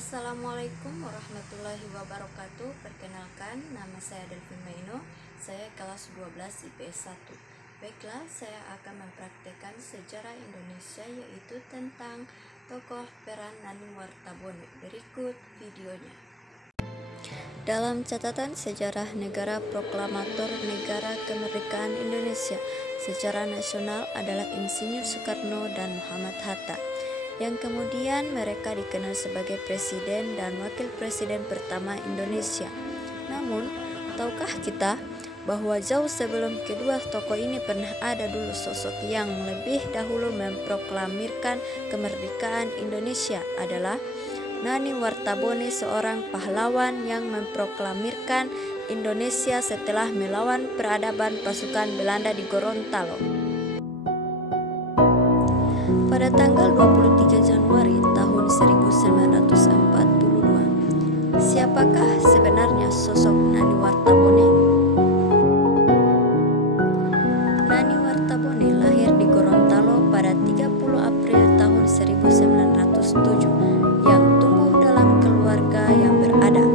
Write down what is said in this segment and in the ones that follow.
Assalamualaikum warahmatullahi wabarakatuh. Perkenalkan, nama saya Delvin Maino. Saya kelas 12 IPS 1. Baiklah, saya akan mempraktekkan sejarah Indonesia, yaitu tentang tokoh peran Nani Wartabone. Berikut videonya. Dalam catatan sejarah negara proklamator negara kemerdekaan Indonesia secara nasional adalah Insinyur Soekarno dan Muhammad Hatta, yang kemudian mereka dikenal sebagai presiden dan wakil presiden pertama Indonesia. Namun, tahukah kita bahwa jauh sebelum kedua tokoh ini pernah ada dulu sosok yang lebih dahulu memproklamirkan kemerdekaan Indonesia, adalah Nani Wartabone, seorang pahlawan yang memproklamirkan Indonesia setelah melawan peradaban pasukan Belanda di Gorontalo. Pada tanggal 23 Januari tahun 1942, siapakah sebenarnya sosok Nani Wartabone? Nani Wartabone lahir di Gorontalo pada 30 April tahun 1907, yang tumbuh dalam keluarga yang berada.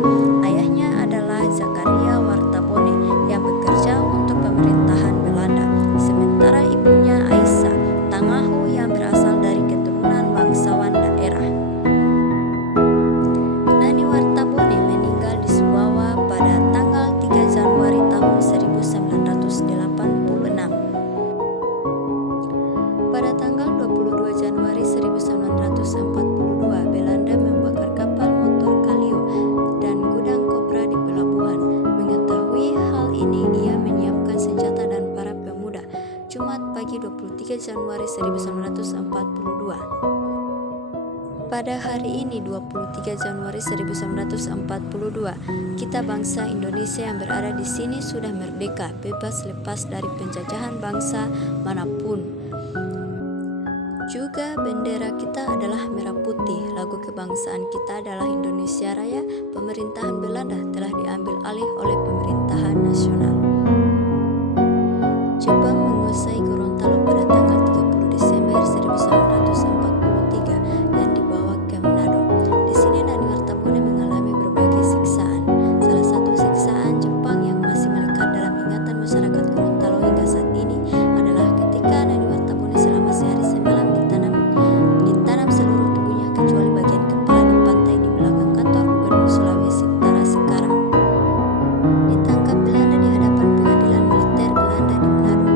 Ayahnya adalah Zakaria Wartabone yang bekerja untuk pemerintahan Belanda, sementara ibunya Aisyah Tangahu yang berasal dari keturunan bangsawan daerah. Nani Wartabone meninggal di Suwawa pada tanggal 3 Januari tahun 1986. Pada tanggal 22 Januari 1942, Belanda membakar kapal motor Kalio dan gudang Kobra di pelabuhan. Mengetahui hal ini, ia menyiapkan senjata dan para pemuda. Jumat pagi 23 Januari 1942. Pada hari ini 23 Januari 1942, kita bangsa Indonesia yang berada di sini sudah merdeka, bebas lepas dari penjajahan bangsa manapun. Juga bendera kita adalah merah putih, lagu kebangsaan kita adalah Indonesia Raya. Pemerintahan Belanda telah diambil alih oleh pemerintahan nasional. Jepang menguasai Gorontalo pada tanggal 30 Desember 1943 dan dibawa ke Manado. Di sini Nani Wartabone mengalami berbagai siksaan. Salah satu siksaan Jepang yang masih melekat dalam ingatan masyarakat Gorontalo hingga saat ini adalah ketika Nani Wartabone selama sehari semalam ditanam seluruh tubuhnya kecuali bagian kepala di pantai di belakang kantor Gubernur Sulawesi Utara sekarang. Ditangkap Belanda di hadapan pengadilan militer Belanda di Manado.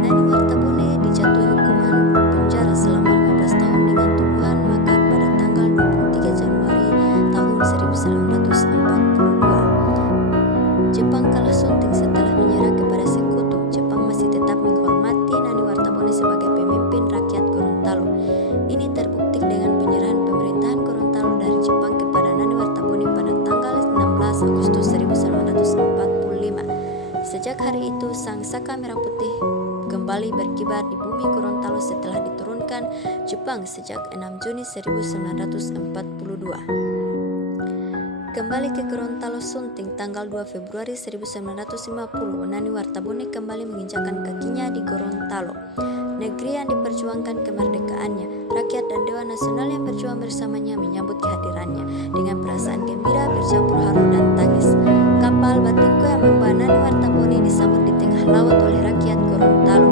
Nani Wartabone dijatuhi hukuman penjara selama 15 tahun dengan tuduhan makar pada tanggal 23 Januari tahun 1942. Jepang kalah sunting setelah menyerah kepada sekutu. Jepang masih tetap menghormati Nani Wartabone sebagai pemimpin rakyat Gorontalo. Ini terbukti dengan penyerahan pemerintahan Gorontalo dari Jepang kepada Nani Wartabone pada tanggal 16 Agustus 1945. Sejak hari itu, sang saka merah putih kembali berkibar di bumi Gorontalo setelah diturunkan Jepang sejak 6 Juni 1942. Kembali ke Gorontalo sunting tanggal 2 Februari 1950, Nani Wartabone kembali menginjakan kakinya di Gorontalo, negeri yang diperjuangkan kemerdekaannya. Rakyat dan Dewan Nasional yang berjuang bersamanya menyambut kehadirannya dengan perasaan gembira bercampur haru dan tangis. Kapal Batinku yang membawa Nani Wartabone disambut di tengah laut oleh rakyat Gorontalo.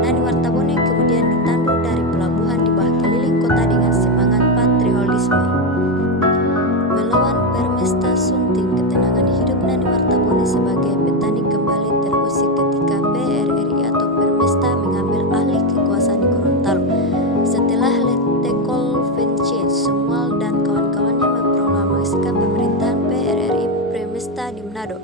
Nani Wartabone kemudian ditandu dari pelabuhan di bawah keliling kota dengan semangat patriotisme. Melawan Permesta sunting, ketenangan hidup Nani Wartabone sebagai petani kembali terusik ketika PRRI atau Permesta mengambil alih kekuasaan di Gorontalo. Setelah Letkol Vencien Sumual dan kawan-kawannya memproklamasikan pemerintahan PRRI Permesta di Manado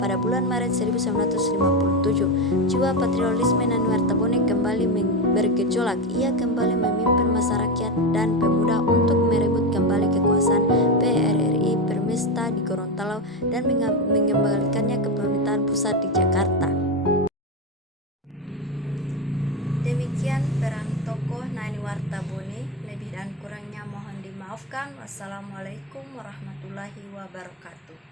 pada bulan Maret 1957, jiwa patriotisme Nani Wartabone kembali bergejolak. Ia kembali memimpin masyarakat dan pemuda untuk merebut kembali kekuasaan PRRI Permesta di Gorontalo dan mengembalikannya ke pemerintahan pusat di Jakarta. Demikian peran tokoh Nani Wartabone. Lebih dan kurangnya mohon dimaafkan. Wassalamualaikum warahmatullahi wabarakatuh.